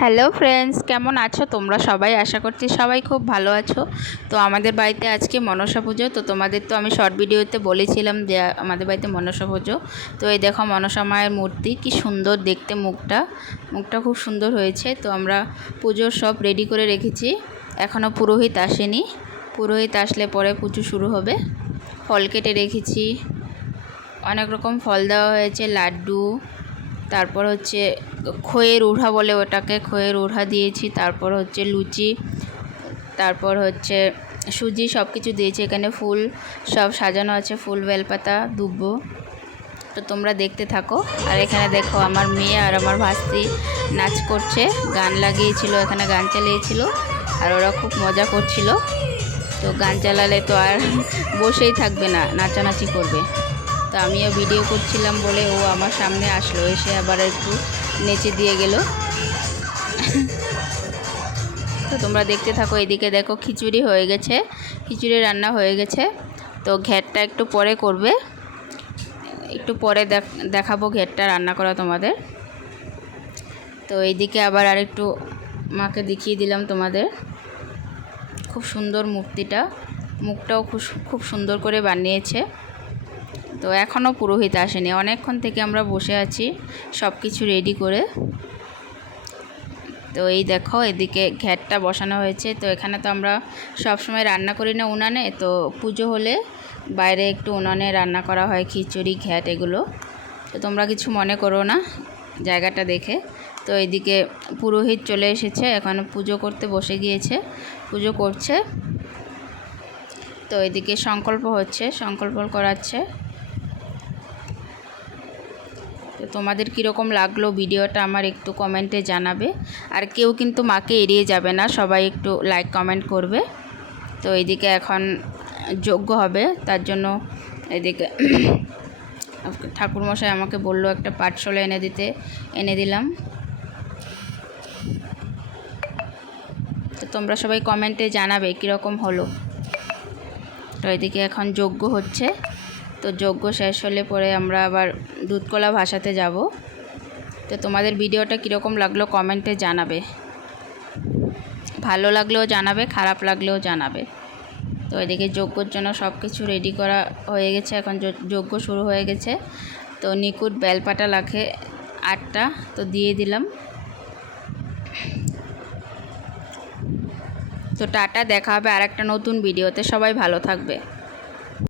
Hello friends কেমন আছো তোমরা সবাই? আশা করছি সবাই খুব ভালো আছো। তো আমাদের বাড়িতে আজকে মনসা পুজো। তো তোমাদের তো আমি শর্ট ভিডিওতে বলেছিলাম যে, আমাদের বাড়িতে মনসা পুজো। তো এই দেখো মনসা মায়ের মূর্তি, কি সুন্দর দেখতে মুখটা। মুখটা খুব সুন্দর হয়েছে। তো আমরা পুজোর সব রেডি করে রেখেছি। এখনও পুরোহিত আসেনি। পুরোহিত আসলে পরে পুজো শুরু হবে। ফল কেটে রেখেছি। অনেক রকম ফল দেওয়া হয়েছে, লাড্ডু। তারপর হচ্ছে খইয়ের উড়া বলে ওটাকে খইয়ের উড়া দিয়েছি, তারপর হচ্ছে লুচি, তারপর হচ্ছে সুজি সব কিছু দিয়েছি, এখানে ফুল সব সাজানো আছে, ফুল বেলপাতা, দুব্বো। তো তোমরা দেখতে থাকো। আর এখানে দেখো আমার মেয়ে আর আমার ভাস্তি নাচ করছে, গান লাগিয়েছিল, এখানে গান চালিয়েছিল, আর ওরা খুব মজা করছিল। তো গান চালালে তো আর বসেই থাকবে না, নাচানাচি করবে। তো আমিও ভিডিও করছিলাম বলে ও আমার সামনে আসলো, এসে আবার একটু নেচে দিয়ে গেল। তো তোমরা দেখতে থাকো, এদিকে দেখো খিচুড়ি হয়ে গেছে, খিচুড়ি রান্না হয়ে গেছে। তো ঘ্যাটটা একটু পরে করবে, একটু পরে দেখাবো ঘেরটা রান্না করা তোমাদের। তো এইদিকে আবার আরেকটু মাকে দেখিয়ে দিলাম তোমাদের। খুব সুন্দর মূর্তিটা, মুখটাও খুব সুন্দর করে বানিয়েছে। তো এখনও পুরোহিত আসেনি। অনেকক্ষণ থেকে আমরা বসে আছি সব কিছু রেডি করে। তো এই দেখো, এদিকে ঘ্যাটটা বসানো হয়েছে। তো এখানে তো আমরা সব সময় রান্না করি না উনানে, তো পুজো হলে বাইরে একটু উনানে রান্না করা হয়, খিচুড়ি, ঘ্যাট এগুলো। তো তোমরা কিছু মনে করো না জায়গাটা দেখে। তো এদিকে পুরোহিত চলে এসেছে, এখন পুজো করতে বসে গিয়েছে, পুজো করছে। তো এদিকে সংকল্প হচ্ছে, সংকল্প করাচ্ছে। তো তোমাদের কীরকম লাগল ভিডিওটা আমার একটু কমেন্টে জানাবে। আর কেউ কিন্তু মাকে এড়িয়ে যাবে না, সবাই একটু লাইক কমেন্ট করবে। তো এদিকে এখন যোগ্য হবে, তার জন্য এদিকে ঠাকুরমশাই আমাকে বলল একটা পাটশোলা এনে দিতে, এনে দিলাম। তো তোমরা সবাই কমেন্টে জানাবে কীরকম হলো। তো এদিকে এখন যোগ্য হচ্ছে। তো যজ্ঞ শেষ হলে পরে আমরা আবার দুধকলা ভাসাতে যাব। তো তোমাদের ভিডিওটা কীরকম লাগল কমেন্টে জানাবে। ভালো লাগলেও জানাবে, খারাপ লাগলেও জানাবে। তো এদিকে যজ্ঞর জন্য সব কিছু রেডি করা হয়ে গেছে, এখন যজ্ঞ শুরু হয়ে গেছে। তো নিকুট বেলপাটা লাখে আটটা, তো দিয়ে দিলাম। তো টাটা, দেখা হবে আর একটা নতুন ভিডিওতে। সবাই ভালো থাকবে।